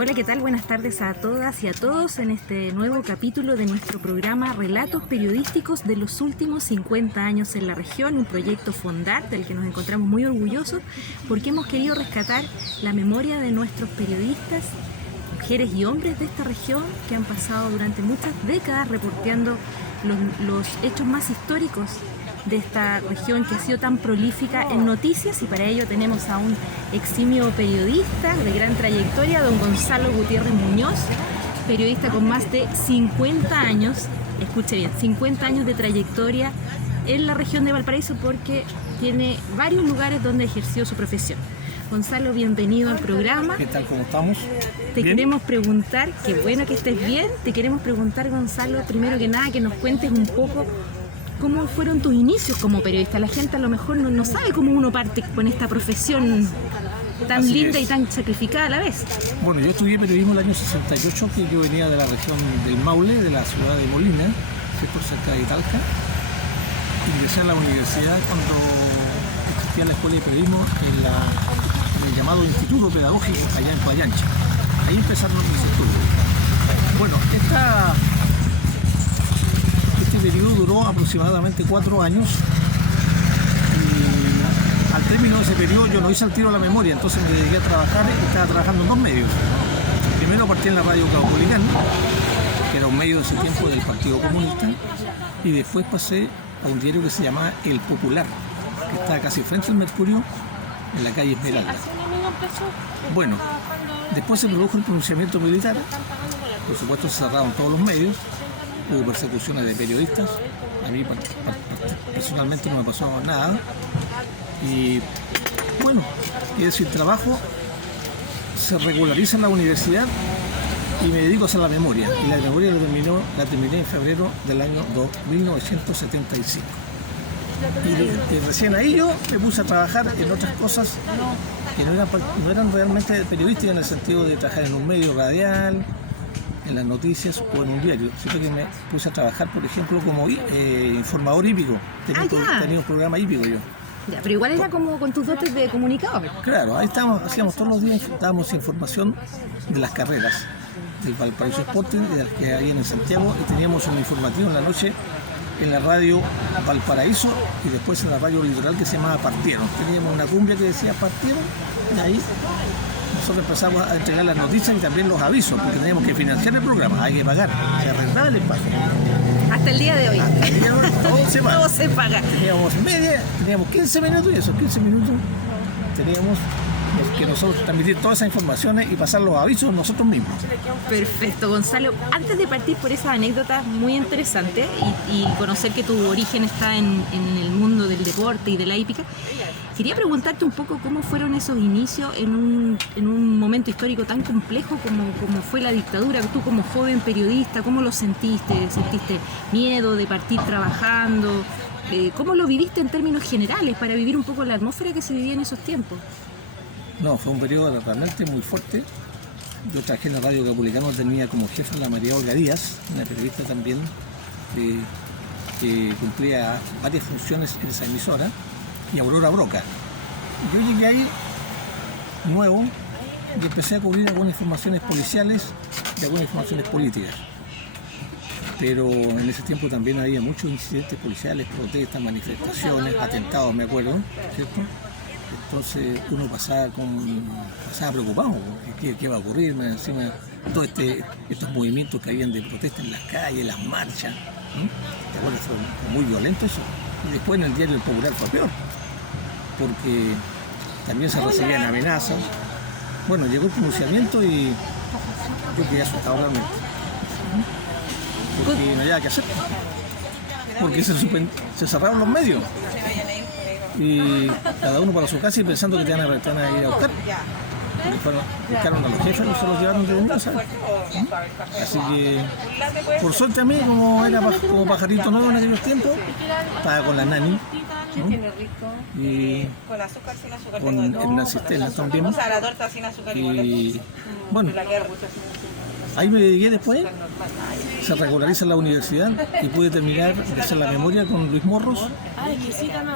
Hola, ¿qué tal? Buenas tardes a todas y a todos en este nuevo capítulo de nuestro programa Relatos Periodísticos de los últimos 50 años en la región, un proyecto FONDAR del que nos encontramos muy orgullosos porque hemos querido rescatar la memoria de nuestros periodistas, mujeres y hombres de esta región que han pasado durante muchas décadas reporteando los hechos más históricos de esta región que ha sido tan prolífica en noticias, y para ello tenemos a un eximio periodista de gran trayectoria, don Gonzalo Gutiérrez Muñoz, periodista con más de 50 años, escuche bien, 50 años de trayectoria en la región de Valparaíso porque tiene varios lugares donde ejerció su profesión. Gonzalo, bienvenido al programa. ¿Qué tal? ¿Cómo estamos? Te ¿Bien? queremos preguntar, qué bueno que estés bien, te queremos preguntar, Gonzalo, primero que nada que nos cuentes un poco ¿cómo fueron tus inicios como periodista? La gente a lo mejor no sabe cómo uno parte con esta profesión tan Así linda es. y tan sacrificada a la vez. Bueno, yo estudié periodismo el año 68, que yo venía de la región del Maule, de la ciudad de Molina, por cerca de Talca. Ingresé a la universidad cuando existía la escuela de periodismo en el llamado Instituto Pedagógico allá en Payancha. Ahí empezaron mis estudios. Bueno, este periodo duró aproximadamente 4 años y al término de ese periodo yo no hice al tiro la memoria, entonces me dediqué a trabajar y estaba trabajando en 2 medios. Primero partí en la radio Caupolicán, que era un medio de ese tiempo del Partido Comunista, y después pasé a un diario que se llamaba El Popular, que está casi frente al Mercurio, en la calle Esmeralda. Bueno, después se produjo el pronunciamiento militar, por supuesto se cerraron todos los medios, hubo persecuciones de periodistas, a mí personalmente no me pasó nada, y bueno, y sin trabajo se regulariza en la universidad y me dedico a hacer la memoria, y la memoria la terminé en febrero del año 1975. Y recién ahí yo me puse a trabajar en otras cosas que no eran realmente periodísticas en el sentido de trabajar en un medio radial, en las noticias o en un diario, sino que me puse a trabajar, por ejemplo, como informador hípico. Tenía un programa hípico yo. Ya, pero igual era como con tus dotes de comunicador. Claro, ahí hacíamos todos los días, dábamos información de las carreras del Valparaíso Sporting, de las que habían en Santiago, y teníamos un informativo en la noche en la radio Valparaíso y después en la radio Litoral que se llamaba Partieron. Teníamos una cumbia que decía Partieron, y ahí nosotros empezamos a entregar las noticias y también los avisos, porque teníamos que financiar el programa, hay que pagar, se arrendaba el espacio. Hasta el día de hoy. Todo se paga. Todo se paga. Teníamos 15 minutos, y esos 15 minutos teníamos que nosotros transmitir todas esas informaciones y pasar los avisos nosotros mismos. Perfecto, Gonzalo. Antes de partir por esa anécdota muy interesante y conocer que tu origen está en el mundo del deporte y de la hípica, quería preguntarte un poco cómo fueron esos inicios en un momento histórico tan complejo como fue la dictadura. Tú como joven periodista, ¿cómo lo sentiste? ¿Sentiste miedo de partir trabajando? ¿Cómo lo viviste en términos generales para vivir un poco la atmósfera que se vivía en esos tiempos? No, fue un periodo realmente muy fuerte. Yo trabajé en la radio Caupolicán, tenía como jefa a la María Olga Díaz, una periodista también que cumplía varias funciones en esa emisora, y Aurora Broca. Yo llegué ahí nuevo y empecé a cubrir algunas informaciones policiales y algunas informaciones políticas. Pero en ese tiempo también había muchos incidentes policiales, protestas, manifestaciones, atentados, me acuerdo, ¿cierto? Entonces uno pasaba preocupado, ¿qué va a ocurrir? Encima, todos estos movimientos que habían de protesta en las calles, las marchas, ¿te acuerdas? Fue muy violento eso. Y después en el diario El Popular fue peor, porque también se recibían amenazas. Bueno, llegó el pronunciamiento y yo quedé asustado realmente, porque no había que hacer, porque se cerraron los medios. Y cada uno para su casa y pensando que te van a ir a buscar. Porque buscaron a los jefes y se los llevaron de unión, ¿sabes? Así que, por suerte a mí, como era como pajarito nuevo en aquellos tiempos, estaba con la nani, ¿no? Y con Hernán Cistela también. Y bueno, Ahí me dediqué después, se regulariza en la universidad y pude terminar de hacer la memoria con Luis Morros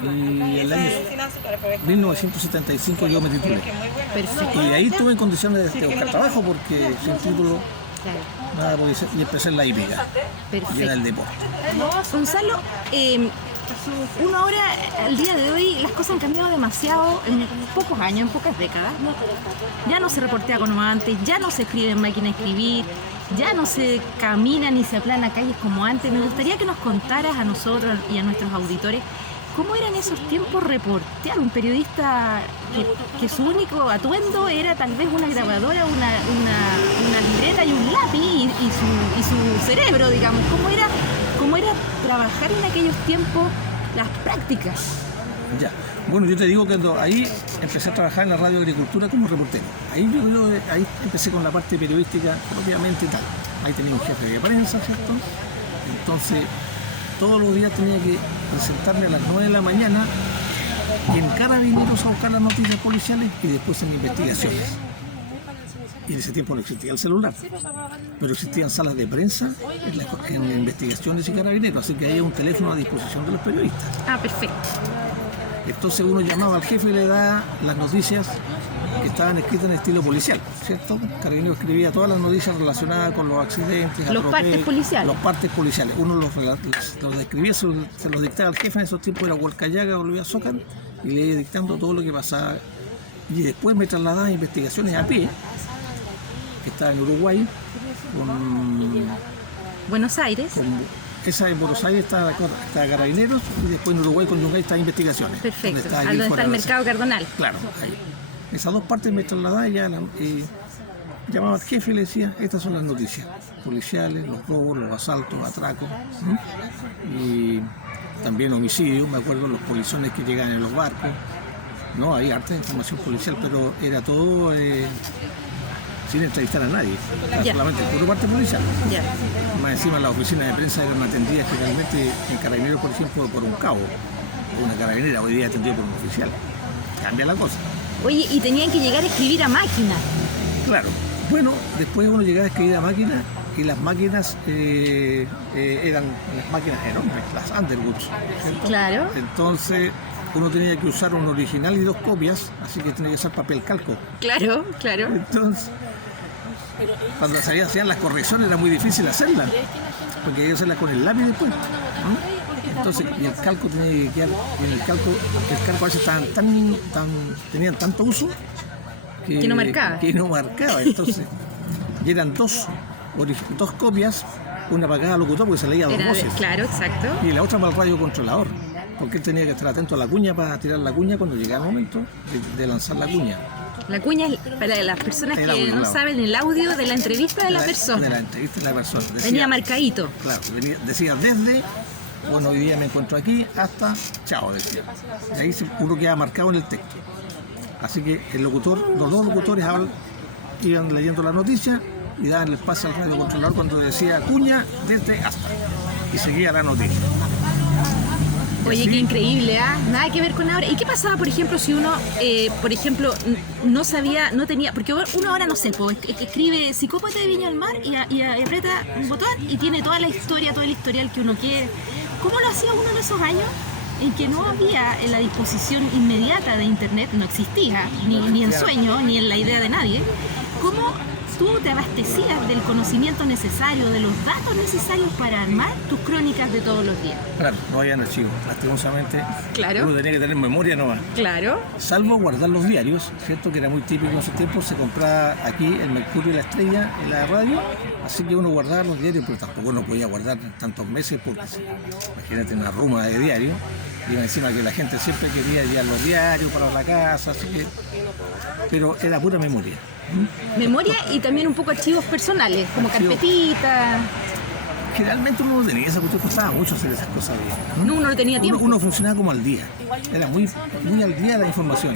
y el año 1975 yo me titulé. Perfecto. Y ahí estuve en condiciones de buscar trabajo porque sin título nada podía ser, y empecé en la hípica y en el deporte. Gonzalo, uno ahora, al día de hoy, las cosas han cambiado demasiado en pocos años, en pocas décadas. Ya no se reportea como antes, ya no se escribe en máquina de escribir, ya no se camina ni se aplana calles como antes. Me gustaría que nos contaras a nosotros y a nuestros auditores cómo eran esos tiempos reportear. Un periodista que su único atuendo era tal vez una grabadora, una libreta y un lápiz y su cerebro, digamos. ¿Cómo era trabajar en aquellos tiempos las prácticas? Ya. Bueno, yo te digo que ahí empecé a trabajar en la Radio Agricultura como reportero. Ahí ahí empecé con la parte periodística propiamente tal. Ahí tenía un jefe de prensa, ¿cierto? Entonces, todos los días tenía que presentarme a las 9 de la mañana en Carabineros a buscar las noticias policiales y después en investigaciones. Y en ese tiempo no existía el celular, pero existían salas de prensa en investigaciones y Carabineros, así que había un teléfono a disposición de los periodistas. Ah, perfecto. Entonces uno llamaba al jefe y le daba las noticias que estaban escritas en estilo policial, ¿cierto? Carabineros escribía todas las noticias relacionadas con los accidentes, los partes policiales. Los partes policiales. Uno los describía, se los dictaba al jefe. En esos tiempos era Hualcayaga o Luis Azócar, y le iba dictando todo lo que pasaba. Y después me trasladaba a investigaciones a pie, que estaba en Uruguay, Buenos Aires. Esa en Buenos Aires está Carabineros, y después en Uruguay con Yungay está Investigaciones. Perfecto, donde está el mercado Cardonal. Claro, ahí. Esas dos partes me trasladaba y llamaba al jefe y le decía, estas son las noticias policiales, los robos, los asaltos, atracos, y también homicidios, me acuerdo los polizones que llegaban en los barcos. No, hay harta información policial, pero era todo sin entrevistar a nadie, solamente puro parte policial. Más encima las oficinas de prensa eran atendidas generalmente en Carabineros, por ejemplo, por un cabo o una carabinera, hoy día atendido por un oficial. Cambia la cosa. Oye, y tenían que llegar a escribir a máquina. Claro. Bueno, después uno llegaba a escribir a máquina y las máquinas eran las máquinas enormes, las Underwoods, ¿cierto? Claro. Entonces uno tenía que usar un original y 2 copias, así que tenía que usar papel calco. Claro, claro. Entonces, cuando hacían las correcciones era muy difícil hacerlas, porque había que hacerlas con el lápiz después. Entonces, y el calco tenía que quedar, el calco a veces tenían tanto uso que no marcaba. Entonces, y eran dos copias, una para cada locutor porque se leía 2 voces. Claro, exacto. Y la otra para el radiocontrolador, porque él tenía que estar atento a la cuña para tirar la cuña cuando llegaba el momento de lanzar la cuña. La cuña es para las personas que no saben el audio de la entrevista de la persona. De la entrevista de la persona. Venía marcadito. Claro, decía desde, bueno, hoy día me encuentro aquí, hasta, chao, decía. Y ahí uno queda marcado en el texto. Así que los 2 locutores iban leyendo la noticia y daban el pase al radiocontrolador cuando decía cuña, desde, hasta. Y seguía la noticia. Oye, qué increíble, ¿ah? Nada que ver con ahora. ¿Y qué pasaba, por ejemplo, si uno, no sabía, no tenía... Porque uno ahora, no sé, escribe Psicópata de Viña del Mar y aprieta un botón y tiene toda la historia, todo el historial que uno quiere. ¿Cómo lo hacía uno en esos años en que no había la disposición inmediata de Internet? No existía, ni en sueño, ni en la idea de nadie. ¿Cómo tú te abastecías del conocimiento necesario, de los datos necesarios para armar tus crónicas de todos los días? Claro, no había archivos, lastimosamente. Claro. Uno tenía que tener memoria nomás. Claro. Salvo guardar los diarios, ¿cierto? Que era muy típico en ese tiempo, se compraba aquí el Mercurio y la Estrella en la radio, así que uno guardaba los diarios, pero tampoco uno podía guardar tantos meses porque imagínate una ruma de diarios. Y encima que la gente siempre quería llevar los diarios para la casa, así que... Pero era pura memoria. Memoria y también un poco archivos personales, como carpetitas. Generalmente uno no tenía esa cuestión, costaba mucho hacer esas cosas bien. No, uno no tenía tiempo. Uno funcionaba como al día. Era muy al día la información.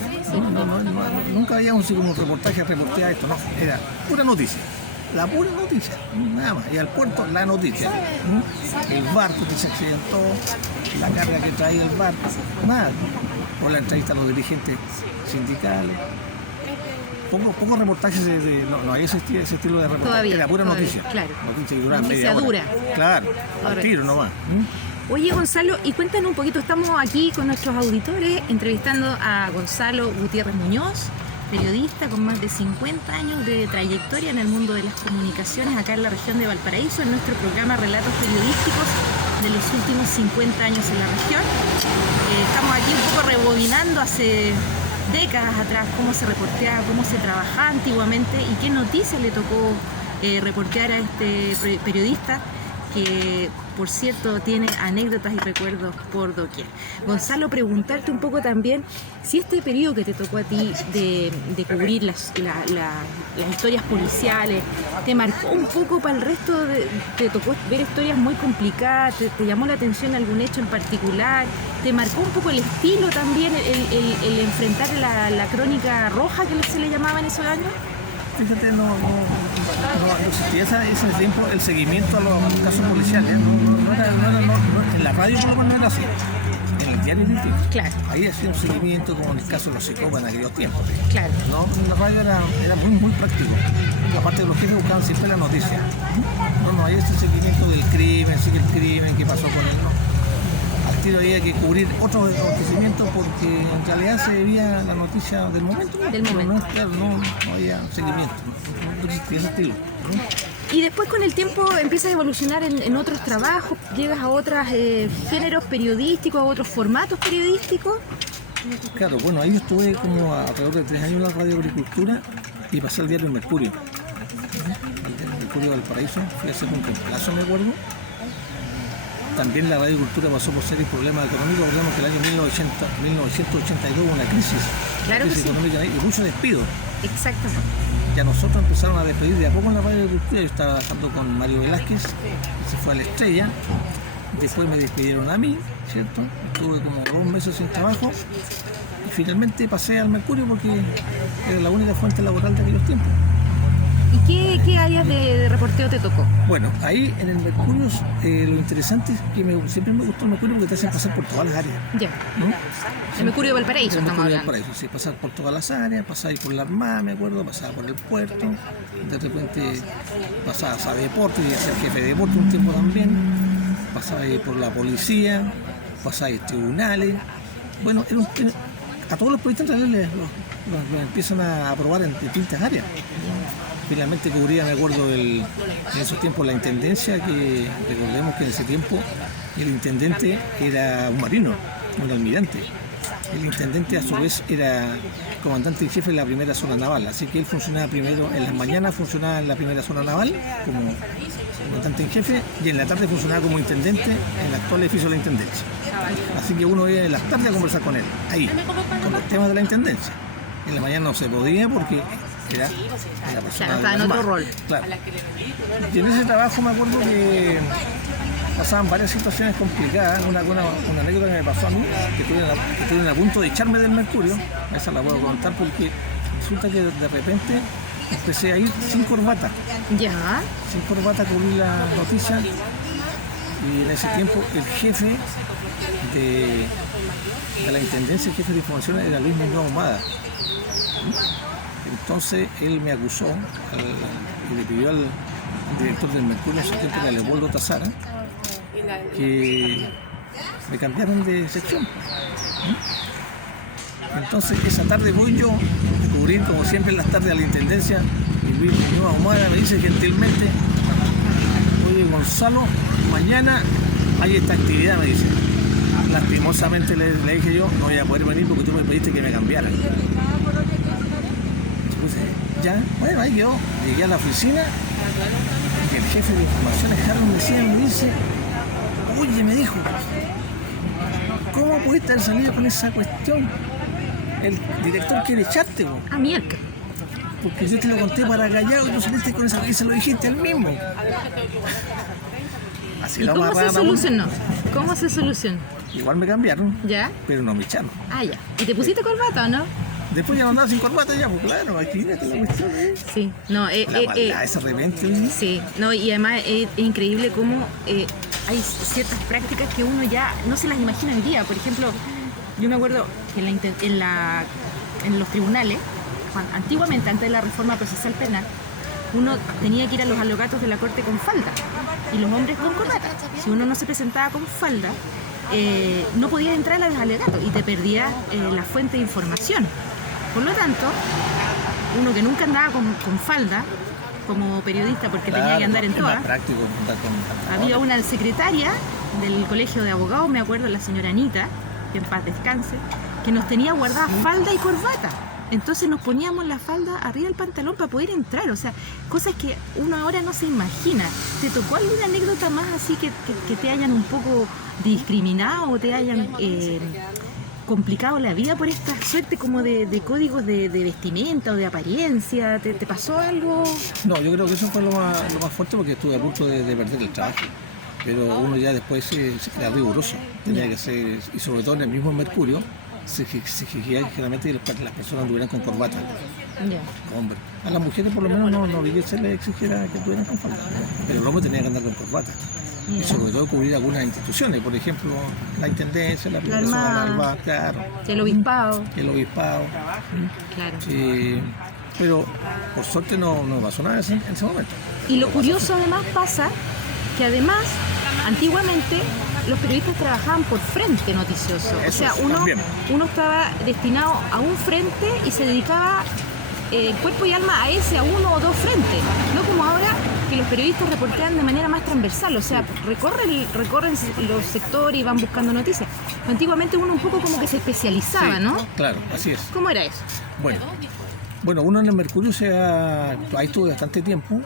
Nunca había así como reportaje, reportear esto, no. Era pura noticia. La pura noticia, nada más. Y al puerto, la noticia. El barco que se accidentó, la carga que traía el barco, nada. O la entrevista a los dirigentes sindicales. pocos reportajes no hay ese estilo de reportaje. Todavía, era pura noticia. Claro. Noticia que duraba Noticia media hora. dura. Claro, al Correcto. tiro nomás. Oye, Gonzalo, y cuéntanos un poquito, estamos aquí con nuestros auditores entrevistando a Gonzalo Gutiérrez Muñoz, periodista con más de 50 años de trayectoria en el mundo de las comunicaciones acá en la región de Valparaíso, en nuestro programa Relatos Periodísticos de los últimos 50 años en la región. Estamos aquí un poco rebobinando hace décadas atrás cómo se reporteaba, cómo se trabajaba antiguamente y qué noticias le tocó reportear a este periodista que, por cierto, tiene anécdotas y recuerdos por doquier. Gonzalo, preguntarte un poco también si este periodo que te tocó a ti de cubrir las historias policiales, ¿te marcó un poco para el resto? ¿Te tocó ver historias muy complicadas? ¿Te llamó la atención algún hecho en particular? ¿Te marcó un poco el estilo también, el enfrentar la crónica roja que se le llamaba en esos años? Fíjate, no existía ese tiempo el seguimiento a los casos policiales. En la radio por lo menos no era así. En el diario distinto. Claro. Ahí hacía un seguimiento como en el caso de los psicópatas en aquellos tiempos. Claro. No, en la radio era muy práctico. Aparte de los jefes buscaban siempre la noticia. No hay este seguimiento del crimen, sigue el crimen, qué pasó con él. Al tiro había que cubrir otros acontecimientos porque en realidad se veía la noticia del momento. No había seguimiento. No existía ese estilo. Y después con el tiempo empiezas a evolucionar en otros trabajos, llegas a otros géneros periodísticos, a otros formatos periodísticos. Claro, bueno, ahí estuve como alrededor de 3 años en la Radio Agricultura y pasé al diario El Mercurio. El Mercurio del Valparaíso, fui a hacer un reemplazo, me acuerdo. También la Radio Cultura pasó por serios problemas económicos, recordemos que el año 1982 hubo una crisis, Claro que sí. económica y mucho despido. Exactamente. Ya nosotros empezaron a despedir de a poco en la Radio Cultura. Yo estaba trabajando con Mario Velázquez, que se fue a La Estrella. Después me despidieron a mí, ¿cierto? Estuve como 2 meses sin trabajo y finalmente pasé al Mercurio porque era la única fuente laboral de aquellos tiempos. ¿Y qué áreas de reporteo te tocó? Bueno, ahí en el Mercurio lo interesante es que siempre me gustó el Mercurio porque te hacen pasar por todas las áreas. Ya. ¿No? El Mercurio de Valparaíso El estamos Mercurio de hablando. Valparaíso, sí, pasar por todas las áreas, pasar ahí por la Armada, me acuerdo, pasaba por el puerto, de repente pasabas a deporte y a ser jefe de deporte un tiempo también, pasaba ahí por la policía, pasaba ahí tribunales. Bueno, a todos los periodistas en realidad los empiezan a aprobar en distintas áreas. Finalmente cubría, me acuerdo, en esos tiempos la intendencia, que recordemos que en ese tiempo el intendente era un marino, un almirante. El intendente a su vez era comandante en jefe de la primera zona naval, así que él funcionaba primero, en las mañanas funcionaba en la primera zona naval como comandante en jefe y en la tarde funcionaba como intendente en el actual edificio de la intendencia. Así que uno iba en las tardes a conversar con él, ahí, con los temas de la intendencia. En la mañana no se podía porque era la persona. Claro, estaba en otro rol. Claro. Y en ese trabajo me acuerdo que pasaban varias situaciones complicadas. Una anécdota que me pasó a mí, que estuvieron a punto de echarme del Mercurio, esa la puedo contar porque resulta que de repente empecé a ir sin corbata. Ya. Sin corbata cubrí la noticia y en ese tiempo el jefe de la intendencia, el jefe de información era Luis Muñoz Ahumada. Entonces él me acusó y le pidió al director del Mercurio, en ese tiempo era Leopoldo Tazara, que me cambiaron de sección. Entonces esa tarde voy yo a cubrir, como siempre en las tardes, a la intendencia, y Luis Muñoz Ahumada me dice gentilmente: oye, Gonzalo, mañana hay esta actividad, me dice. Lastimosamente le dije yo, no voy a poder venir porque tú me pediste que me cambiaran. Entonces, ya, bueno, ahí quedó. Llegué a la oficina y el jefe de informaciones, Harold, me dice: oye, me dijo, ¿cómo pudiste haber salido con esa cuestión? El director quiere echarte, vos. Ah, mierda. Porque yo te lo conté para callado y tú saliste con esa y se lo dijiste él mismo. Así ¿Y cómo se solucionó? ¿Cómo se solucionó? Igual me cambiaron, ¿Ya? pero no me echaron. Ah, ya. ¿Y te pusiste corbata o no? Después ya no andaba sin corbata, ya, pues claro, aquí viene la cuestión, Sí, no, la maldad esa de repente. sí, no, y además es increíble cómo hay ciertas prácticas que uno ya no se las imagina hoy día. Por ejemplo, yo me acuerdo que en los tribunales antiguamente, antes de la reforma procesal penal, uno tenía que ir a los alogatos de la corte con falda y los hombres con corbata. Si uno no se presentaba con falda, no podía entrar a los alegatos y te perdía la fuente de información. Por lo tanto, uno que nunca andaba con falda como periodista, porque tenía que andar en todas, había una secretaria del colegio de abogados, me acuerdo, la señora Anita, que en paz descanse, que nos tenía guardada falda y corbata. Entonces nos poníamos la falda arriba del pantalón para poder entrar, o sea, cosas que uno ahora no se imagina. ¿Te tocó alguna anécdota más así que te hayan un poco discriminado o te hayan complicado la vida por esta suerte como de códigos de vestimenta o de apariencia? ¿Te pasó algo? No, yo creo que eso fue lo más fuerte, porque estuve a punto de perder el trabajo. Pero uno ya después se queda riguroso, tenía que ser, y sobre todo en el mismo Mercurio, se exigía generalmente que las personas anduvieran con corbata, hombre. A las mujeres por lo menos no vi que se les exigiera que estuvieran con falda, pero el hombre tenía que andar con corbata. Y sobre todo cubrir algunas instituciones, por ejemplo, la intendencia, la primera zona, claro. El obispado. Claro. Pero por suerte no pasó nada en ese momento. Y lo curioso además pasa que además, antiguamente, los periodistas trabajaban por frente noticioso. Eso, o sea, uno estaba destinado a un frente y se dedicaba cuerpo y alma a uno o dos frentes. No como ahora, que los periodistas reportean de manera más transversal, o sea, recorren los sectores y van buscando noticias. Antiguamente uno un poco como que se especializaba, ¿no? Claro, así es. ¿Cómo era eso? Bueno, uno en el Mercurio ahí estuve bastante tiempo,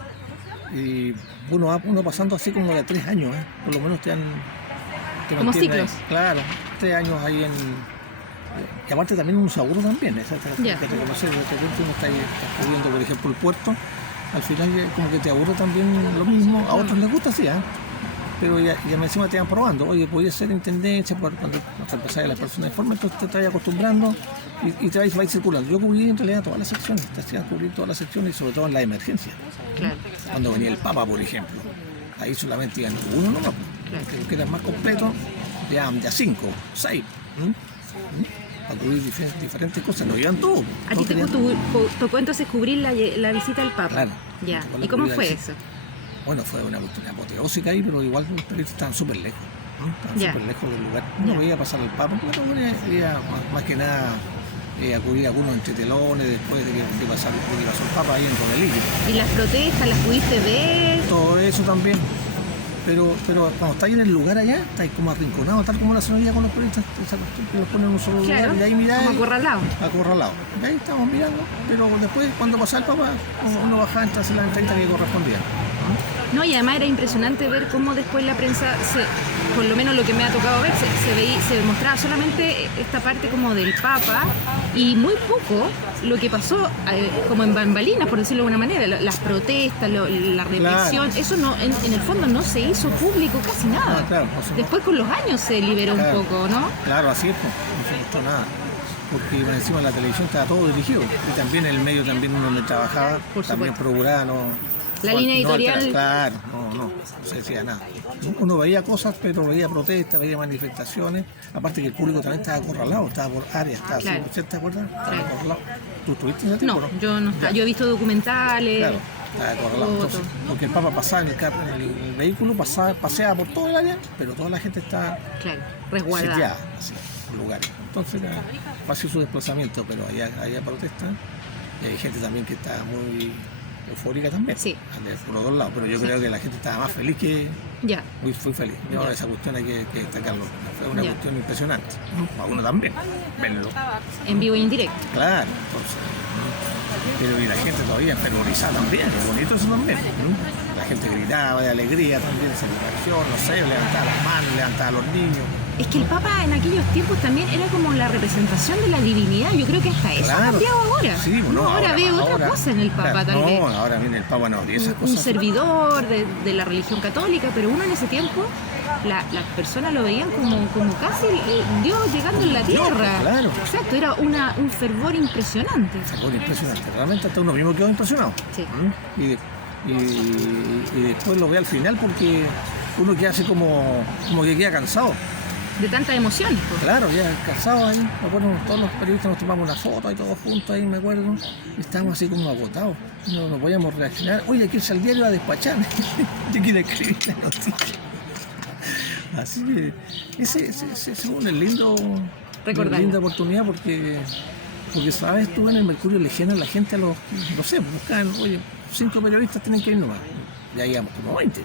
y uno pasando así como de 3 años, por lo menos te como ciclos. Ahí, claro, 3 años ahí y aparte también un seguro también, que te conoces, de repente uno está cubriendo, por ejemplo, el puerto, al final como que te aburre también lo mismo, a otros les gusta así, pero ya encima te van probando, oye, podías ser intendencia, cuando empezás a la persona de forma, entonces te vas acostumbrando y te vas circulando. Yo cubrí en realidad todas las secciones, te hacían cubrir todas las secciones y sobre todo en la emergencia. Claro. Cuando venía el Papa, por ejemplo, ahí solamente iban uno nomás, que era más completo, ya 5, 6, a cubrir diferentes cosas, lo iban todos. ¿A ti te tocó entonces cubrir la visita del Papa? Claro. Ya. ¿Y cómo fue eso? Bueno, fue una cuestión apoteósica ahí, pero igual los periodistas estaban súper lejos. Estaban súper lejos del lugar. No veía pasar al Papa, pero veía más que nada a cubrir algunos entretelones después de que pasó el Papa ahí en Tonelillo. ¿Y las protestas las pudiste ver? Todo eso también. Pero cuando estáis en el lugar allá, estáis como arrinconados, tal como la sonoridad con los periodistas, que los ponen en un solo lugar, y ahí miráis. Como acorralado. Y ahí estamos mirando, pero después, cuando pasaba el Papa, uno bajaba en la entrevista que correspondía. No, y además era impresionante ver cómo después la prensa, por lo menos lo que me ha tocado ver, se mostraba solamente esta parte como del Papa y muy poco lo que pasó como en bambalinas, por decirlo de alguna manera, las protestas, la represión, claro. Eso no, en el fondo no se hizo público casi nada. Claro, después con los años se liberó un poco, ¿no? Claro, así es, no se mostró nada. Porque encima de la televisión estaba todo dirigido y también en el medio también uno donde trabajaba también procuraba la línea editorial. Claro, no se decía nada. Uno veía cosas, pero veía protestas, veía manifestaciones. Aparte que el público también estaba acorralado, estaba por áreas, estaba claro. ¿te acuerdas? Estaba acorralado. ¿Tú estuviste en ese tiempo? No, yo no estaba. Yo he visto documentales. Claro, estaba acorralado. Entonces, porque el Papa pasaba en el vehículo, paseaba por todo el área, pero toda la gente estaba resguardada. Así, en lugares. Entonces pasó su desplazamiento, pero había protestas y hay gente también que está muy eufórica también, por los dos lados, pero yo creo que la gente estaba más feliz que... Muy feliz. Esa cuestión hay que destacarlo. Fue una cuestión impresionante. A uno también, verlo. En vivo e indirecto. Claro, entonces. Pero y la gente todavía enfervorizada también, es bonito eso también. La gente gritaba de alegría también, satisfacción, no sé, levantaba las manos, levantaba a los niños. Es que el Papa en aquellos tiempos también era como la representación de la divinidad. Yo creo que hasta eso ha cambiado ahora. Sí, ahora ve otra cosa en el Papa, tal vez. No, ahora viene el Papa, no, y esas cosas. Un servidor de la religión católica, pero uno en ese tiempo, las personas lo veían como casi Dios llegando en la tierra. Claro. Exacto, era un fervor impresionante. Realmente hasta uno mismo quedó impresionado. Sí. Y después lo ve al final porque uno queda así como que queda cansado. De tantas emociones. Pues. Claro, ya cansados ahí, me acuerdo, todos los periodistas nos tomamos una foto ahí todos juntos ahí, me acuerdo, y estábamos así como agotados, no podíamos reaccionar. Oye, hay que irse al diario a despachar, yo quiero escribir la noticia. Así que ese es una linda oportunidad porque sabes, tú en el Mercurio elegían a la gente, no sé, buscaban, oye, 5 periodistas tienen que ir nomás, ya íbamos como 20.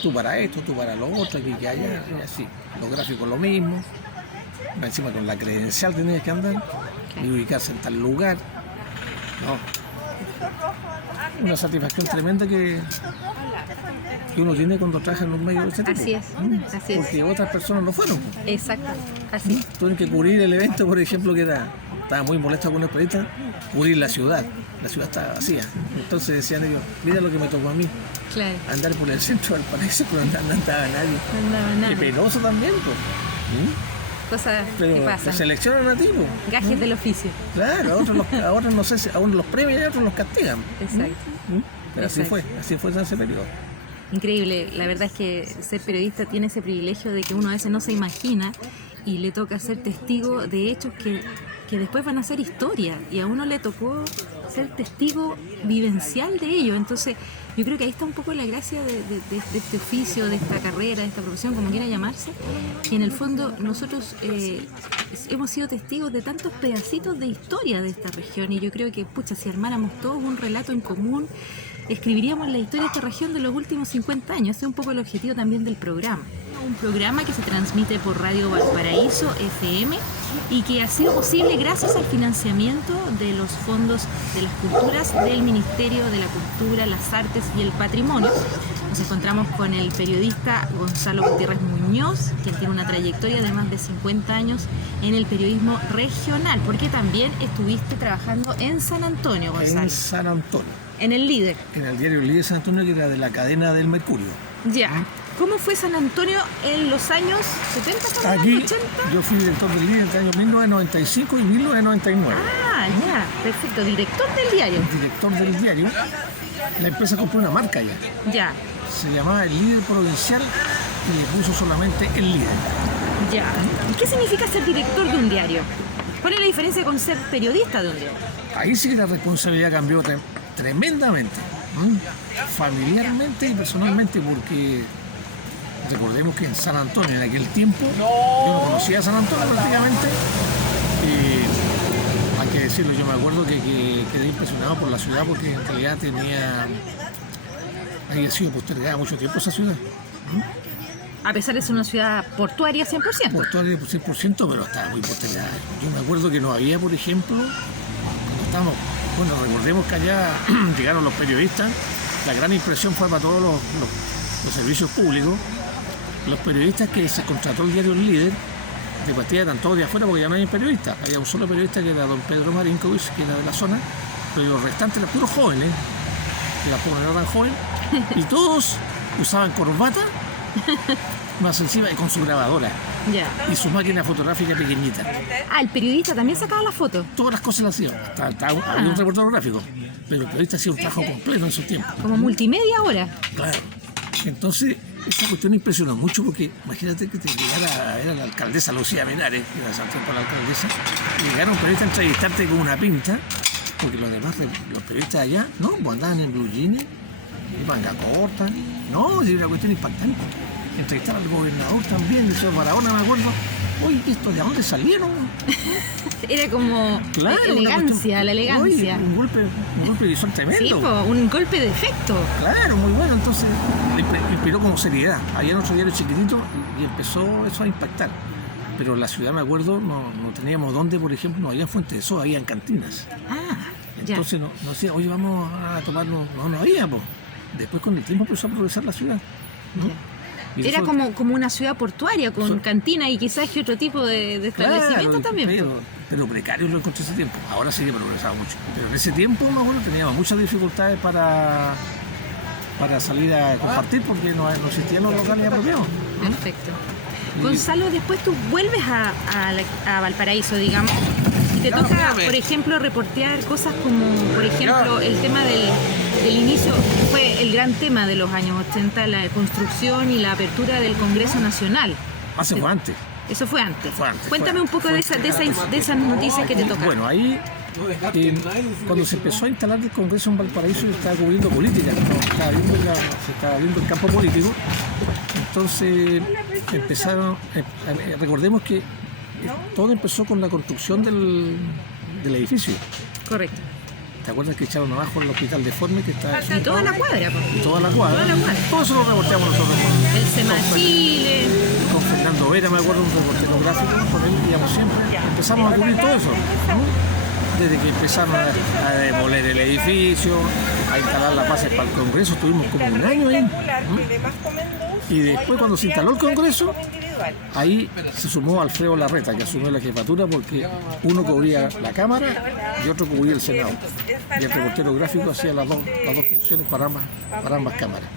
Tú para esto, tú para lo otro, aquí que allá, y así. Los gráficos lo mismo. Encima con la credencial tenías que andar y ubicarse en tal lugar. No. Una satisfacción tremenda que uno tiene cuando trabaja en un medio de este tipo. Así es. Porque otras personas no fueron. Exacto, así es. Tuvieron que cubrir el evento, por ejemplo, que estaba muy molesto algunos periodistas, cubrir la ciudad. La ciudad estaba vacía. Entonces decían ellos, mira lo que me tocó a mí. Claro. Andar por el centro del paraíso, pero no andaba nadie. Qué penoso también, pues. Cosas pero que pasan. Te seleccionan a ti, pues. Gajes del oficio. Claro, a otros no sé si a unos los premian y a otros los castigan. Exacto. Pero así fue en ese periodo. Increíble, la verdad es que ser periodista tiene ese privilegio de que uno a veces no se imagina y le toca ser testigo de hechos que después van a ser historia, y a uno le tocó ser testigo vivencial de ello. Entonces yo creo que ahí está un poco la gracia de este oficio, de esta carrera, de esta profesión, como quiera llamarse, que en el fondo nosotros hemos sido testigos de tantos pedacitos de historia de esta región, y yo creo que, si armáramos todos un relato en común, escribiríamos la historia de esta región de los últimos 50 años. Ese es un poco el objetivo también del programa. Un programa que se transmite por Radio Valparaíso FM y que ha sido posible gracias al financiamiento de los fondos de las culturas del Ministerio de la Cultura, las Artes y el Patrimonio. Nos encontramos con el periodista Gonzalo Gutiérrez Muñoz, quien tiene una trayectoria de más de 50 años en el periodismo regional, porque también estuviste trabajando en San Antonio, Gonzalo. En San Antonio. En el Líder. En el diario Líder San Antonio, que era de la cadena del Mercurio. Ya. ¿Cómo fue San Antonio en los años 70, Aquí 80? yo fui director del Líder entre el año 1995 y 1999. Ah, ya, perfecto. Director del diario. Director del diario. La empresa compró una marca ya. Ya. Se llamaba El Líder Provincial y le puso solamente El Líder. Ya. ¿Y qué significa ser director de un diario? ¿Cuál es la diferencia con ser periodista de un diario? Ahí sí que la responsabilidad cambió tremendamente, familiarmente y personalmente, porque recordemos que en San Antonio en aquel tiempo yo no conocía a San Antonio prácticamente, y hay que decirlo, yo me acuerdo que quedé impresionado por la ciudad, porque en realidad había sido postergada mucho tiempo esa ciudad. A pesar de ser una ciudad portuaria 100%. Portuaria 100%, pero estaba muy postergada. Yo me acuerdo que no había, por ejemplo, cuando estábamos. Bueno, recordemos que allá llegaron los periodistas, la gran impresión fue para todos los servicios públicos. Los periodistas que se contrató el diario El Líder, de partida eran todos de afuera porque ya no hay periodistas. Había un solo periodista que era don Pedro Marinkovic, que era de la zona, pero los restantes eran puros jóvenes, que la pobre no era tan joven, y todos usaban corbata, más encima y con su grabadora. Ya. Y su máquina fotográfica pequeñita. Ah, el periodista también sacaba la foto. Todas las cosas las hacían. Había un reportero gráfico, pero el periodista hacía un trabajo completo en su tiempo. Como multimedia ahora. Claro. Entonces, esa cuestión impresionó mucho porque imagínate que te llegara, era la alcaldesa Lucía Menares, que era Santiago por la alcaldesa, y llegaron periodistas a entrevistarte con una pinta, porque los demás, los periodistas allá, no, pues andaban en blue jeans, en manga corta. No, es una cuestión impactante. Entrevistar al gobernador también, el señor Barahona, me acuerdo. Oye, ¿esto de dónde salieron? Era como claro, elegancia, la elegancia. Oye, un golpe visual tremendo. Sí, un golpe de efecto. Claro, muy bueno. Entonces, le inspiró como seriedad. Había otro diario chiquitito y empezó eso a impactar. Pero en la ciudad, me acuerdo, no teníamos dónde, por ejemplo, no había fuentes de soda, habían cantinas. Ah, ya. Entonces, no decía, oye, vamos a tomarnos. No había, pues. Después, con el tiempo, empezó a progresar la ciudad, ¿no? Era como una ciudad portuaria con cantina y quizás que otro tipo de establecimiento, claro, también. Pero precario lo encontré ese tiempo. Ahora sí que progresaba mucho. Pero en ese tiempo, teníamos muchas dificultades para salir a compartir porque no existían los locales apropiados. Perfecto. Gonzalo, después tú vuelves a Valparaíso, digamos, y te toca, por ejemplo, reportear cosas como, por ejemplo, el tema del inicio, fue el gran tema de los años 80, la construcción y la apertura del Congreso Nacional. Fue antes. Eso fue antes. Fue antes. Cuéntame un poco de esas noticias que te tocaron. Bueno, ahí, cuando se empezó a instalar el Congreso en Valparaíso, yo estaba cubriendo política, ¿no? Se estaba viendo el campo político. Entonces empezaron, recordemos que todo empezó con la construcción del edificio. Correcto. ¿Te acuerdas que echaron abajo el hospital deforme que está Y toda la cuadra, Toda la cuadra. Todo eso lo reporteamos nosotros. El SEMA Chile. Con Fernando Vera, me acuerdo, un reportero gráfico, con él íbamos siempre. Empezamos a cubrir todo eso, ¿no? Desde que empezaron a demoler el edificio, a instalar las bases para el Congreso, estuvimos como un año ahí. Y después, cuando se instaló el Congreso, ahí se sumó Alfredo Larreta, que asumió la jefatura, porque uno cubría la Cámara y otro cubría el Senado. Y el reportero gráfico hacía las dos funciones para ambas cámaras.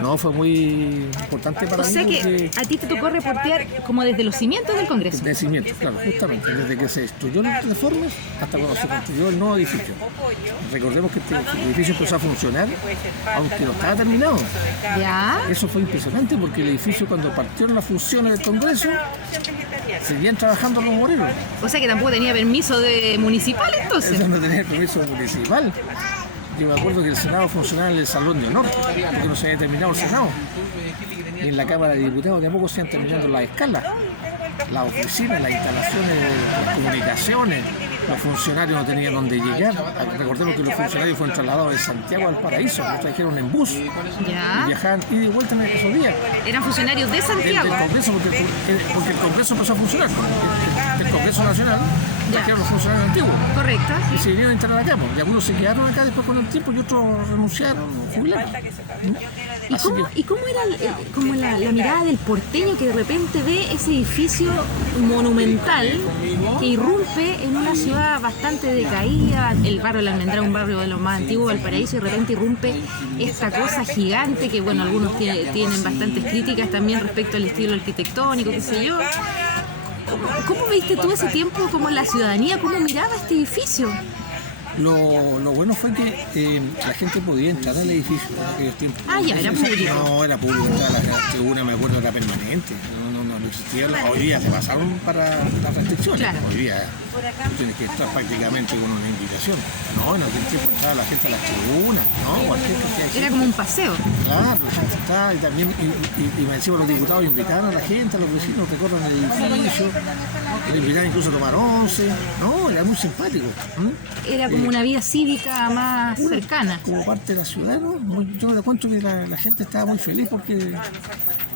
No, fue muy importante para mí. O sea que a ti te tocó reportear como desde los cimientos del Congreso. Desde cimientos, claro, justamente, desde que se destruyó las reformas hasta cuando se construyó el nuevo edificio. Recordemos que este edificio empezó a funcionar, aunque no estaba terminado. ¿Ya? Eso fue impresionante porque el edificio, cuando partieron las funciones del Congreso, seguían trabajando los obreros. O sea que tampoco tenía permiso de municipal entonces. Eso no tenía permiso municipal. Yo me acuerdo que el Senado funcionaba en el Salón de Honor, porque no se había terminado el Senado. Y en la Cámara de Diputados tampoco se han terminado las escalas, las oficinas, las instalaciones de las comunicaciones. Los funcionarios no tenían dónde llegar. Recordemos que los funcionarios fueron trasladados de Santiago al Paraíso, los trajeron en bus. ¿Ya? Y viajaban ida y vuelta en esos días. Eran funcionarios de Santiago. Del Congreso, porque el Congreso empezó a funcionar. El Congreso Nacional trajeron los funcionarios antiguos. Correcto. Y se vinieron a instalar acá. Y algunos se quedaron acá después con el tiempo y otros renunciaron, jubilaron. ¿Y cómo era como la mirada del porteño que de repente ve ese edificio monumental que irrumpe en una ciudad bastante decaída, el barrio del Almendrado, un barrio de los más antiguos del Paraíso, y de repente irrumpe esta cosa gigante que, bueno, algunos tienen bastantes críticas también respecto al estilo arquitectónico, qué sé yo? ¿Cómo viste tú ese tiempo, como la ciudadanía, cómo miraba este edificio? Lo bueno fue que la gente podía entrar al edificio en aquellos tiempos. Ah, ya, era público. No, era público, la tribuna, me acuerdo, era permanente. No existía. Hoy día se pasaron para las restricciones. Claro. Hoy día tienes que estar prácticamente con una invitación. No, en aquel tiempo entraba la gente a las tribunas, ¿no? Cualquier cantidad. Era como un paseo. Claro, la gente estaba, y también, y me decían los diputados invitaban a la gente, a los vecinos, recorran el edificio, le invitaban incluso a tomar once. No, era muy simpático. Era como una vida cívica más cercana. Como parte de la ciudad, ¿no? Yo me doy cuenta que la gente estaba muy feliz porque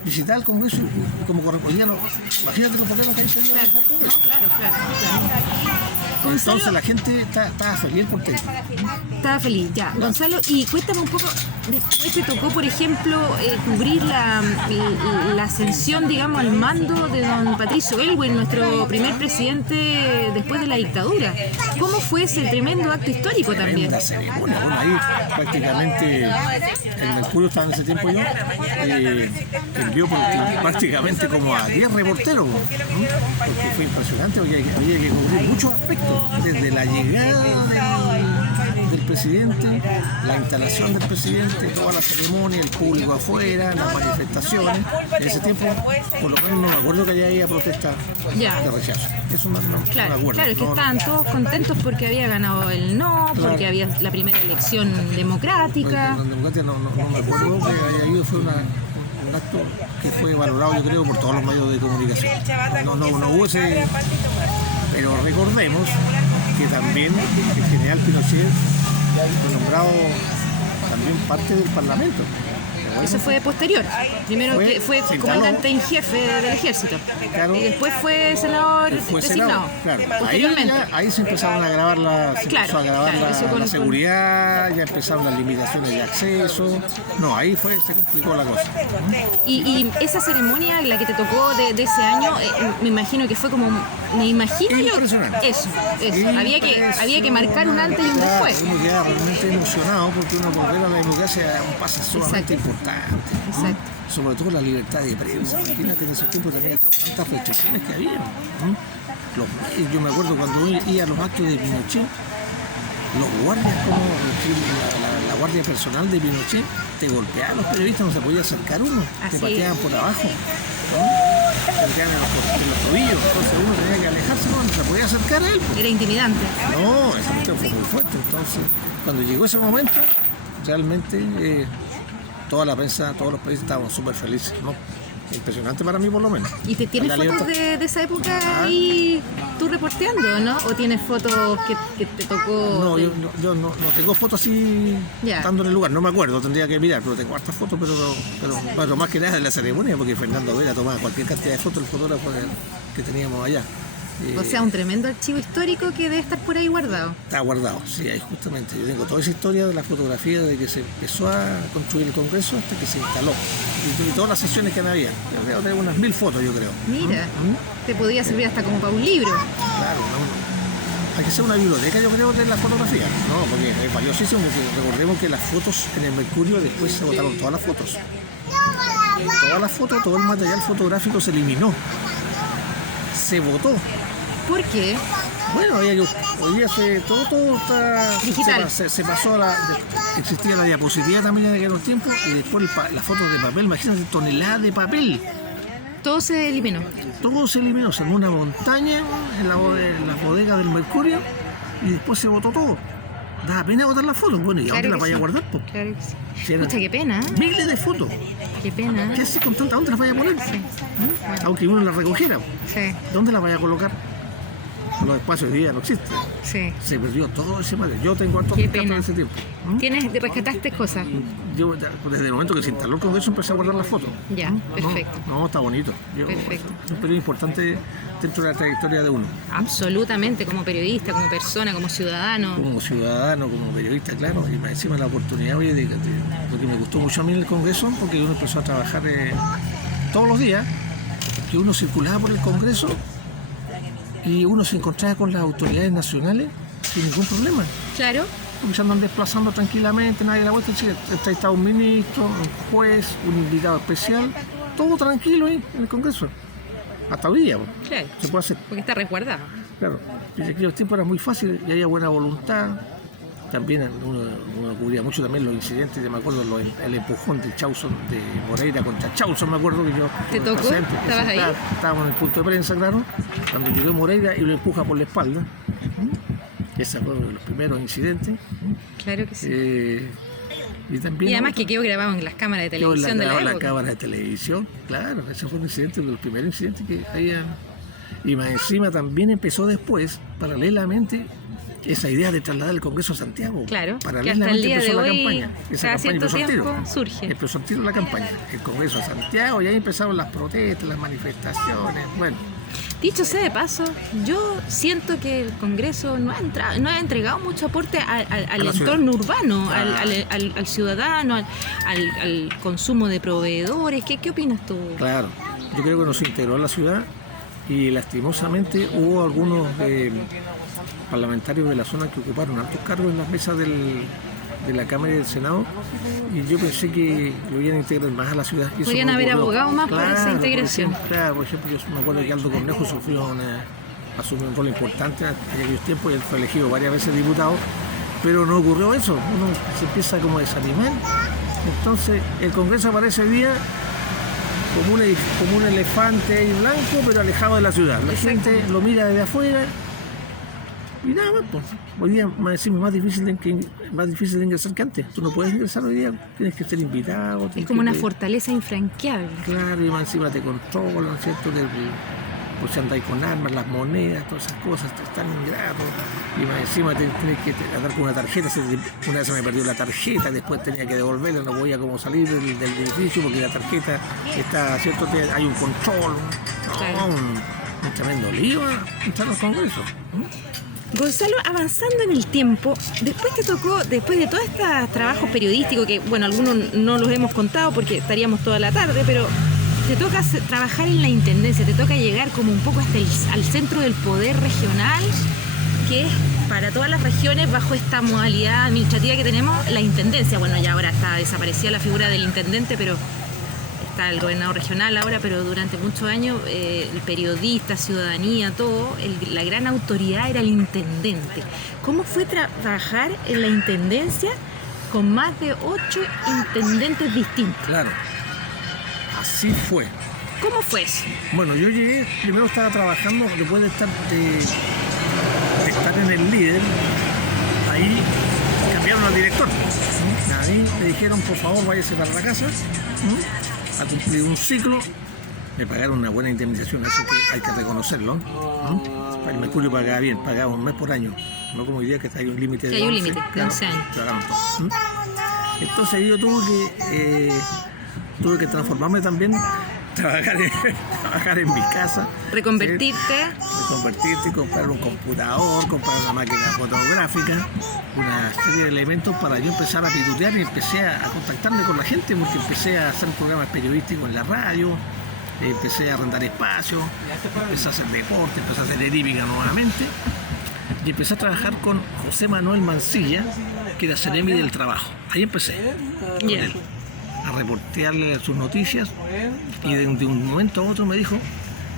visitaba el Congreso y como correspondía, imagínate los problemas que hay. Claro. Entonces la gente estaba feliz, el porteño. Estaba feliz, ya. Gonzalo, y cuéntame un poco, después te tocó, por ejemplo, cubrir la ascensión, digamos, al mando de don Patricio Aylwin, nuestro primer presidente después de la dictadura. ¿Cómo fue ese tremendo acto histórico también? La ceremonia, bueno, ahí prácticamente el Mercurio estaba en ese tiempo yo, envió prácticamente como a 10 reporteros, ¿no? Porque fue impresionante, porque había que cubrir muchos aspectos, desde la llegada del presidente, la instalación del presidente, toda la ceremonia, el público afuera, las manifestaciones. En ese tiempo, por lo menos no me acuerdo que haya ido a protestar de rechazo. Eso no me acuerdo. Claro, es que estaban todos contentos porque había ganado el no, porque había la primera elección democrática. La democracia no me acuerdo que haya ido, fue un acto que fue valorado, yo creo, por todos los medios de comunicación. No hubo ese. Pero recordemos que también el general Pinochet fue nombrado también parte del Parlamento. Eso fue posterior. Primero que fue comandante en jefe del ejército. Claro. Y después fue senador designado. Claro. Posteriormente. Ahí se empezaron a grabar la seguridad, ya empezaron las limitaciones de acceso. No, ahí se complicó la cosa. Y esa ceremonia, la que te tocó de ese año, me imagino que fue como, me imagino yo, eso. Había que marcar un antes y un después. Uno queda realmente emocionado porque uno volver a la democracia es un paso sumamente importante. Exacto. Sobre todo la libertad de prensa. Imagínate en esos tiempos también tantas restricciones que había. Yo me acuerdo cuando iba a los actos de Pinochet, los guardias, como la guardia personal de Pinochet, te golpeaban los periodistas, no se podía acercar uno, te pateaban por abajo. quedaban en los tobillos, entonces uno tenía que alejarse, no se podía acercar a él. Era intimidante. No, esa cuestión fue muy fuerte. Entonces, cuando llegó ese momento, realmente toda la prensa, todos los países estaban súper felices, ¿no? Impresionante para mí, por lo menos. ¿Y te tienes fotos de esa época ahí tú reporteando, no? ¿O tienes fotos que te tocó? No, yo no tengo fotos así estando en el lugar, no me acuerdo, tendría que mirar, pero tengo hartas fotos, pero más que nada de la ceremonia, porque Fernando Vera tomaba cualquier cantidad de fotos, el fotógrafo que teníamos allá. O sea, un tremendo archivo histórico que debe estar por ahí guardado. Está guardado, sí, ahí justamente. Yo tengo toda esa historia de la fotografía de que se empezó a construir el Congreso hasta que se instaló. Y todas las sesiones que había. Yo creo que tengo unas 1000 fotos, yo creo. Mira, te podría servir hasta como para un libro. Claro, no. Hay que ser una biblioteca, yo creo, de la fotografía. No, porque es valiosísimo, porque recordemos que las fotos en el Mercurio después se botaron todas las fotos. Todas las fotos, todo el material fotográfico se eliminó. Se botó. ¿Por qué? Bueno, hoy día todo está digital. Se pasó existía la diapositiva también en aquellos tiempos y después las fotos de papel, imagínate, toneladas de papel. Todo se eliminó. Todo se eliminó, se armó una montaña en la bodega del Mercurio y después se botó todo. Da pena botar las fotos, bueno, ¿y a dónde las vaya a guardar? Claro que sí. Escucha, qué pena. Miles de fotos. Qué pena. ¿Qué haces con tantas? ¿Dónde las vaya a poner? Sí. Bueno. Aunque uno las recogiera. Sí. ¿Dónde las vaya a colocar? Los espacios de vida no existen. Sí. Se perdió todo ese material. Yo tengo hartos rescatos de ese tiempo. ¿Rescataste cosas? Yo desde el momento que se instaló el Congreso empecé a guardar las fotos. Ya, perfecto. No, está bonito. Perfecto. Es un periodo importante dentro de la trayectoria de uno. Absolutamente, como periodista, como persona, como ciudadano. Como ciudadano, como periodista, claro. Y más encima la oportunidad, oye, porque me gustó mucho a mí el Congreso, porque uno empezó a trabajar todos los días, que uno circulaba por el Congreso y uno se encontraba con las autoridades nacionales sin ningún problema. Claro. Porque se andan desplazando tranquilamente, nadie da la vuelta, está un ministro, un juez, un invitado especial, todo tranquilo ahí en el Congreso. Hasta hoy día, claro, se puede hacer. porque está resguardado. Claro, y en aquellos tiempos era muy fácil y había buena voluntad. También uno cubría mucho también los incidentes, yo me acuerdo el empujón de Chausson, de Moreira contra Chausson, me acuerdo que yo... ¿Te tocó? ¿Estabas ahí? Estábamos en el punto de prensa, claro, cuando llegó Moreira y lo empuja por la espalda. Ese fue uno de los primeros incidentes. Claro que sí. Y además que quedó grabado en las cámaras de televisión de la época. En la cámara de televisión, claro, ese fue un incidente, de los primeros incidentes que había. Y más encima también empezó después, paralelamente, esa idea de trasladar el Congreso a Santiago. Claro, paralelamente empezó la campaña. Esa cada campaña cierto empezó al tiempo tiro. surge. Empezó al tiro la campaña. El Congreso a Santiago y ahí empezaron las protestas, las manifestaciones, bueno. Dicho sea de paso, yo siento que el Congreso no ha entregado mucho aporte al entorno urbano, al ciudadano, al consumo de proveedores. ¿Qué opinas tú? Claro, yo creo que nos integró a la ciudad y lastimosamente hubo algunos parlamentarios de la zona que ocuparon altos cargos en las mesas de la Cámara y del Senado y yo pensé que lo iban a integrar más a la ciudad. Podrían haber abogado más por esa integración. Por ejemplo, yo me acuerdo que Aldo Cornejo asumió un rol importante en aquellos tiempos y él fue elegido varias veces diputado, pero no ocurrió eso, uno se empieza como a desanimar. Entonces el Congreso aparece hoy día como un elefante ahí blanco, pero alejado de la ciudad. La gente lo mira desde afuera y nada más, pues. Hoy día más difícil de ingresar que antes. Tú no puedes ingresar hoy día, tienes que ser invitado. Es como una fortaleza infranqueable. Claro, y más encima te controlan, ¿cierto? Pues si andáis con armas, las monedas, todas esas cosas, están ingratos. Y más encima tienes que andar con una tarjeta. Una vez se me perdió la tarjeta, después tenía que devolverla, no podía como salir del edificio porque la tarjeta está, ¿cierto? Hay un control, un tremendo lío en los congresos. Gonzalo, avanzando en el tiempo, después de todos estos trabajos periodísticos, que bueno, algunos no los hemos contado porque estaríamos toda la tarde, pero te toca trabajar en la intendencia, te toca llegar como un poco hasta al centro del poder regional, que es para todas las regiones bajo esta modalidad administrativa que tenemos, la intendencia. Bueno, ya ahora está desaparecida la figura del intendente, pero está el gobernador regional ahora, pero durante muchos años el periodista, ciudadanía, todo, la gran autoridad era el intendente. ¿Cómo fue trabajar en la intendencia con más de 8 intendentes distintos? Claro, así fue. ¿Cómo fue eso? Bueno, yo llegué, primero estaba trabajando, después de estar en el líder, ahí cambiaron al director. Ahí me dijeron, por favor, váyase para la casa a cumplir un ciclo. Me pagaron una buena indemnización, eso que hay que reconocerlo. El Mercurio pagaba bien, pagaba un mes por año, no como hoy día que hay un límite de 11 años. Entonces yo tuve que transformarme también, trabajar en mi casa. Reconvertirte, comprar un computador, comprar una máquina fotográfica, una serie de elementos para yo empezar a pitutear y empecé a contactarme con la gente, porque empecé a hacer programas periodísticos en la radio, empecé a arrendar espacios, empecé a hacer deporte, empecé a hacer aeríbica nuevamente y empecé a trabajar con José Manuel Mancilla, que era Ceremi del Trabajo. Ahí empecé con él a reportearle sus noticias y de un momento a otro me dijo,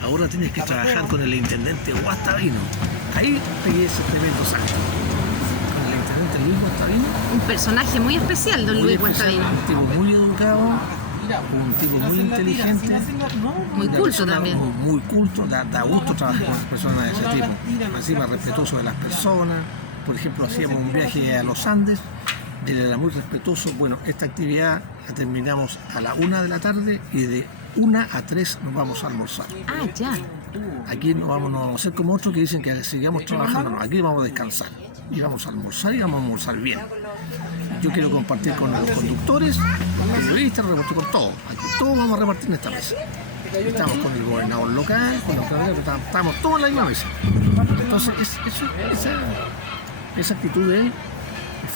ahora tienes que trabajar con el intendente Guastavino. Ahí pegué ese tremendo salto. Con el intendente Luis Guastavino. Un personaje muy especial, don Luis Guastavino. Un tipo muy educado, un tipo muy inteligente. Muy culto también. Muy culto, da gusto trabajar con personas de ese tipo. Encima respetuoso de las personas. Por ejemplo, hacíamos un viaje a los Andes. Él era muy respetuoso. Bueno, esta actividad la terminamos a la 1 de la tarde y de 1 a 3 nos vamos a almorzar. Ah, ya. Aquí no vamos a hacer como otros que dicen que sigamos trabajando. No, aquí vamos a descansar. Y vamos a almorzar y vamos a almorzar bien. Yo quiero compartir con los conductores, con los periodistas, repartir con todos. Aquí todos vamos a repartir en esta mesa. Estamos con el gobernador local, con los candidatos, estamos todos en la misma mesa. Entonces, esa actitud de él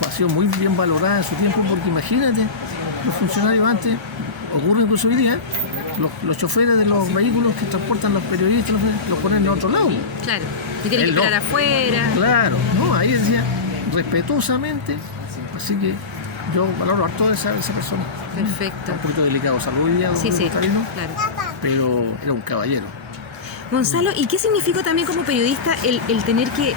ha sido muy bien valorada en su tiempo, porque imagínate, los funcionarios antes, ocurre incluso hoy día, los choferes de los vehículos que transportan los periodistas los ponen en otro lado. Claro, y tienen que esperar afuera. Claro, no, ahí decía, respetuosamente, así que yo valoro harto de esa persona. Perfecto. Un poquito delicado salud hoy día, sí, claro. Pero era un caballero. Gonzalo, ¿y qué significó también como periodista el tener que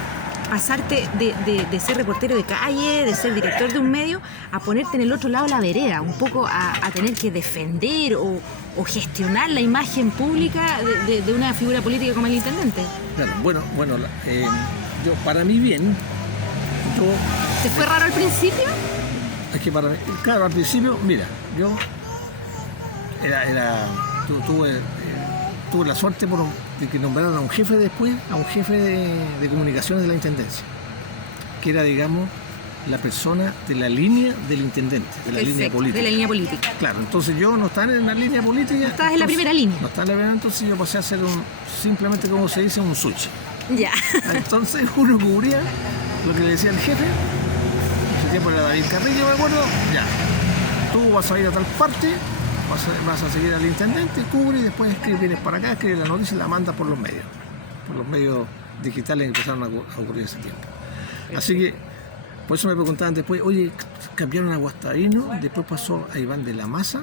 pasarte de ser reportero de calle, de ser director de un medio, a ponerte en el otro lado de la vereda, un poco a tener que defender o gestionar la imagen pública de una figura política como el intendente? Claro, bueno, yo para mí bien, ¿Te fue raro al principio? Es que para mí, claro, al principio, mira, yo tuve la suerte de que nombraran a un jefe después, a un jefe de comunicaciones de la intendencia, que era, digamos, la persona de la línea del intendente, de la línea política. De la línea política. Claro, entonces yo no estaba en la línea política. No estabas en la primera línea. No estaba en la primera, entonces yo pasé a ser simplemente, como se dice, un switch. Ya. Entonces uno cubría lo que le decía el jefe. Ese tiempo era David Carrillo, me acuerdo. Ya, tú vas a ir a tal parte, vas a seguir al intendente, cubre y después vienes para acá, escribes la noticia y la mandas por los medios. Por los medios digitales que empezaron a ocurrir ese tiempo. Así que, por eso me preguntaban después, oye, cambiaron a Guastavino, después pasó a Iván de la Maza,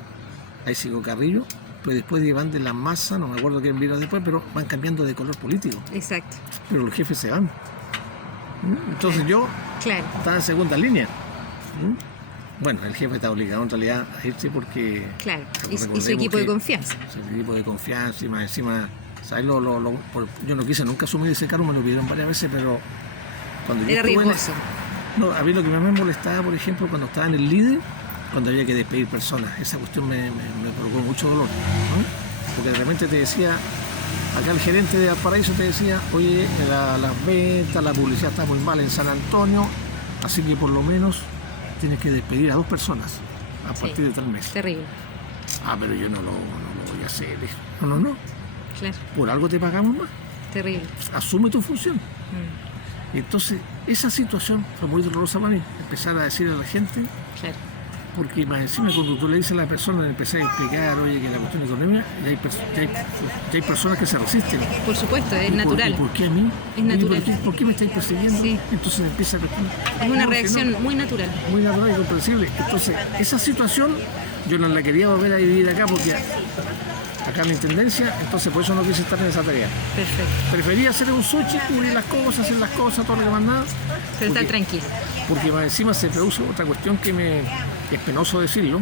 ahí siguió Carrillo, pero después de Iván de la Maza, no me acuerdo quién vino después, pero van cambiando de color político. Exacto. Pero los jefes se van. Entonces yo estaba en segunda línea. Bueno, el jefe está obligado en realidad a irse porque... Claro, y su equipo de confianza. Su equipo de confianza y más encima, ¿sabes? Yo no quise nunca asumir ese cargo, me lo pidieron varias veces, pero cuando yo era riesgoso. No, a mí lo que más me molestaba, por ejemplo, cuando estaba en el líder, cuando había que despedir personas. Esa cuestión me provocó mucho dolor, ¿no? Porque de repente te decía, acá el gerente de Valparaíso te decía, oye, las ventas, la publicidad está muy mal en San Antonio, así que por lo menos tienes que despedir a 2 personas a partir de tal mes. Terrible. Ah, pero yo no lo voy a hacer. No. Claro. Por algo te pagamos más. Terrible. Asume tu función. Y entonces, esa situación fue muy dolorosa para mí, empezar a decirle a la gente, claro. Porque más encima cuando tú le dices a la persona, le empezás a explicar, oye, que la cuestión económica, ya hay personas que se resisten. Por supuesto, es natural. ¿Por qué a mí? Es natural. ¿Por qué me estáis persiguiendo? Sí. Entonces empieza a cuestionar. Es una reacción muy natural. Muy natural y comprensible. Entonces, esa situación yo no la quería volver a vivir acá porque acá en la intendencia, entonces por eso no quise estar en esa tarea. Perfecto. Prefería hacer un sushi, cubrir las cosas, hacer las cosas, todo lo que mandaba. Pero estar tranquilo. Porque más encima se produce otra cuestión que es penoso decirlo,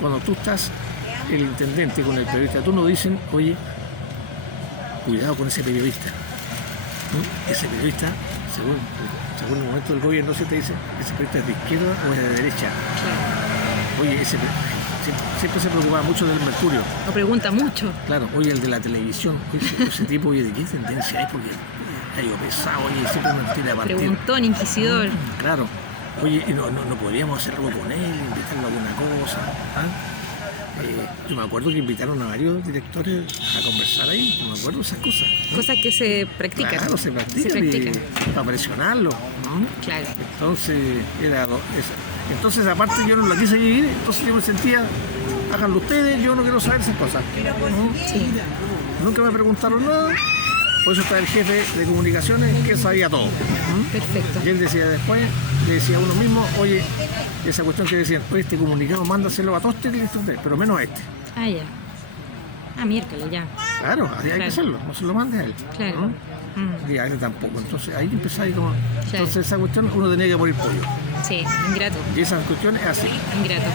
cuando tú estás el intendente con el periodista de turno dicen, oye, cuidado con ese periodista. ¿Mm? Ese periodista, según el momento del gobierno, se te dice, ese periodista es de izquierda o es de derecha. Oye, siempre se preocupaba mucho del Mercurio. Lo pregunta mucho. Claro, oye, el de la televisión, oye, ese tipo, oye, ¿de qué tendencia hay? Porque ha ido pesado, oye, siempre me tira a partir. Preguntón, inquisidor. Claro. Oye, no podríamos hacer algo con él, invitarlo a alguna cosa. Yo me acuerdo que invitaron a varios directores a conversar ahí, no me acuerdo esas cosas. Cosas que se practican. Claro, se practican. Para presionarlo. Claro. Entonces, aparte yo no la quise vivir, entonces yo me sentía, háganlo ustedes, yo no quiero saber esas cosas. Sí. Nunca me preguntaron nada. Por eso está el jefe de comunicaciones que sabía todo. Perfecto. Y él decía después, le decía a uno mismo, oye, esa cuestión que decían, oye, este comunicado mándaselo a todos ustedes, pero menos a este. Ah, ya. Ah, miércoles, ya. Claro, así hay que hacerlo, no se lo mande a él. Claro. Y a él tampoco. Entonces ahí empezó ahí como. Claro. Entonces esa cuestión uno tenía que poner pollo. Sí, ingrato. Y esas cuestiones así. Ingrato.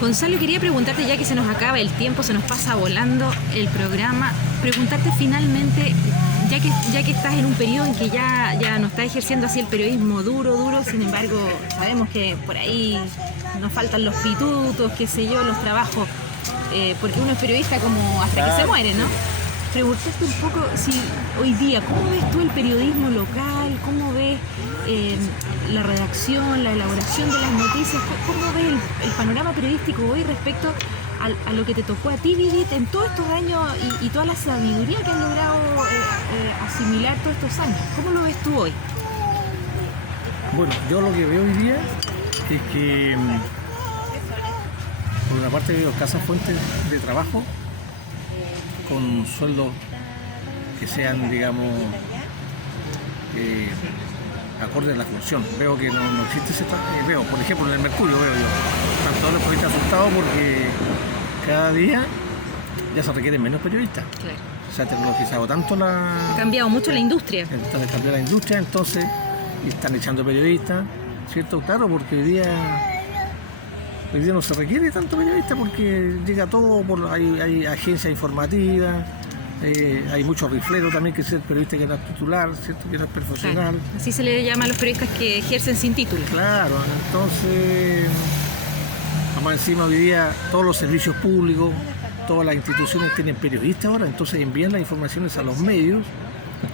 Gonzalo, quería preguntarte, ya que se nos acaba el tiempo, se nos pasa volando el programa, preguntarte finalmente, ya que estás en un periodo en que ya no estás ejerciendo así el periodismo duro, sin embargo, sabemos que por ahí nos faltan los pitutos, qué sé yo, los trabajos, porque uno es periodista como hasta que se muere, ¿no? Preguntarte un poco si hoy día, ¿cómo ves tú el periodismo local? ¿Cómo ves la redacción, la elaboración de las noticias? ¿Cómo ves el panorama periodístico hoy respecto a lo que te tocó a ti vivir en todos estos años y toda la sabiduría que has logrado asimilar todos estos años? ¿Cómo lo ves tú hoy? Bueno, yo lo que veo hoy día es que, por una parte, veo escasas fuentes de trabajo con sueldos que sean, digamos, acorde a la función. Veo que no existe ese veo, por ejemplo, en el Mercurio veo yo, están todos los periodistas asustados porque cada día ya se requieren menos periodistas. Claro. Se ha tecnologizado tanto ha cambiado mucho la industria. Entonces cambió la industria, entonces están echando periodistas, ¿cierto? Claro, porque hoy día no se requiere tanto periodista porque llega todo, hay agencias informativas, hay muchos rifleros también que es el periodista que no es titular, ¿cierto? Que no es profesional. Claro. Así se le llama a los periodistas que ejercen sin título. Claro, entonces, además encima hoy día todos los servicios públicos, todas las instituciones tienen periodistas ahora, entonces envían las informaciones a los medios.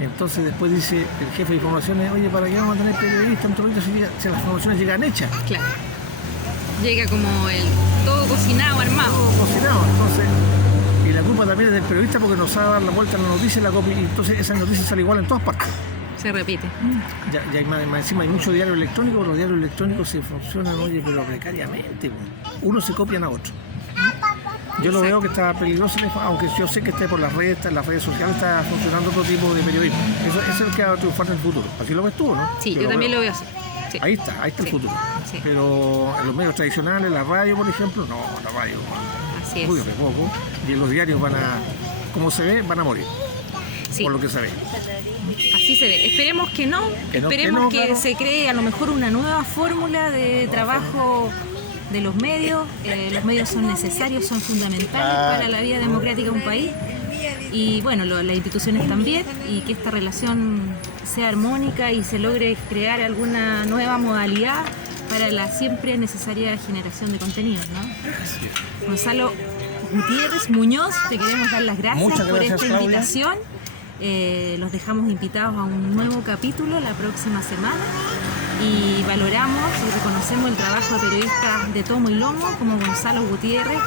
Entonces después dice el jefe de informaciones, oye, ¿para qué vamos a tener periodistas entonces si las informaciones llegan hechas? Claro. Llega como el todo cocinado, armado. Todo cocinado, entonces. Y la culpa también es del periodista porque no sabe dar la vuelta a la noticia y la copia, y entonces esa noticia sale igual en todas partes. Se repite. Ya hay más encima hay muchos diarios electrónicos, los diarios electrónicos se funcionan, oye, pero precariamente. Unos se copian a otros. Yo lo veo que está peligroso, aunque yo sé que por las redes sociales está funcionando otro tipo de periodismo. Eso es el que va a triunfar en el futuro. Así lo ves tú, ¿no? Sí, yo también lo veo así. Sí. Ahí está el futuro. Sí. Pero en los medios tradicionales, la radio, por ejemplo, no, la radio así es. Muy de poco. Y en los diarios como se ve, van a morir. Sí. Por lo que se ve. Así se ve. Esperemos que no. Esperemos que se cree a lo mejor una nueva fórmula de trabajo de los medios. Los medios son necesarios, son fundamentales para la vida democrática de un país. Y bueno, las instituciones también, y que esta relación sea armónica y se logre crear alguna nueva modalidad para la siempre necesaria generación de contenidos, ¿no? Gonzalo Gutiérrez Muñoz, te queremos dar las gracias por esta invitación. Los dejamos invitados a un nuevo capítulo la próxima semana y valoramos y reconocemos el trabajo de periodistas de tomo y lomo como Gonzalo Gutiérrez,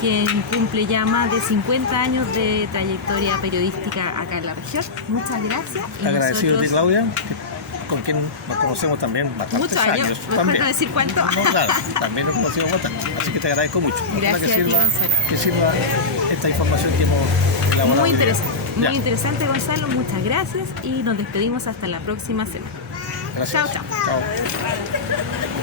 quien cumple ya más de 50 años de trayectoria periodística acá en la región. Muchas gracias. Agradecido de Claudia, con quien nos conocemos también bastantes muchos años. También. No decir cuánto. No, claro, también nos conocemos bastante. Así que te agradezco mucho. Gracias que sirva esta información que hemos elaborado. Muy interesante, Gonzalo. Muchas gracias y nos despedimos hasta la próxima semana. Gracias. Chao. Chao.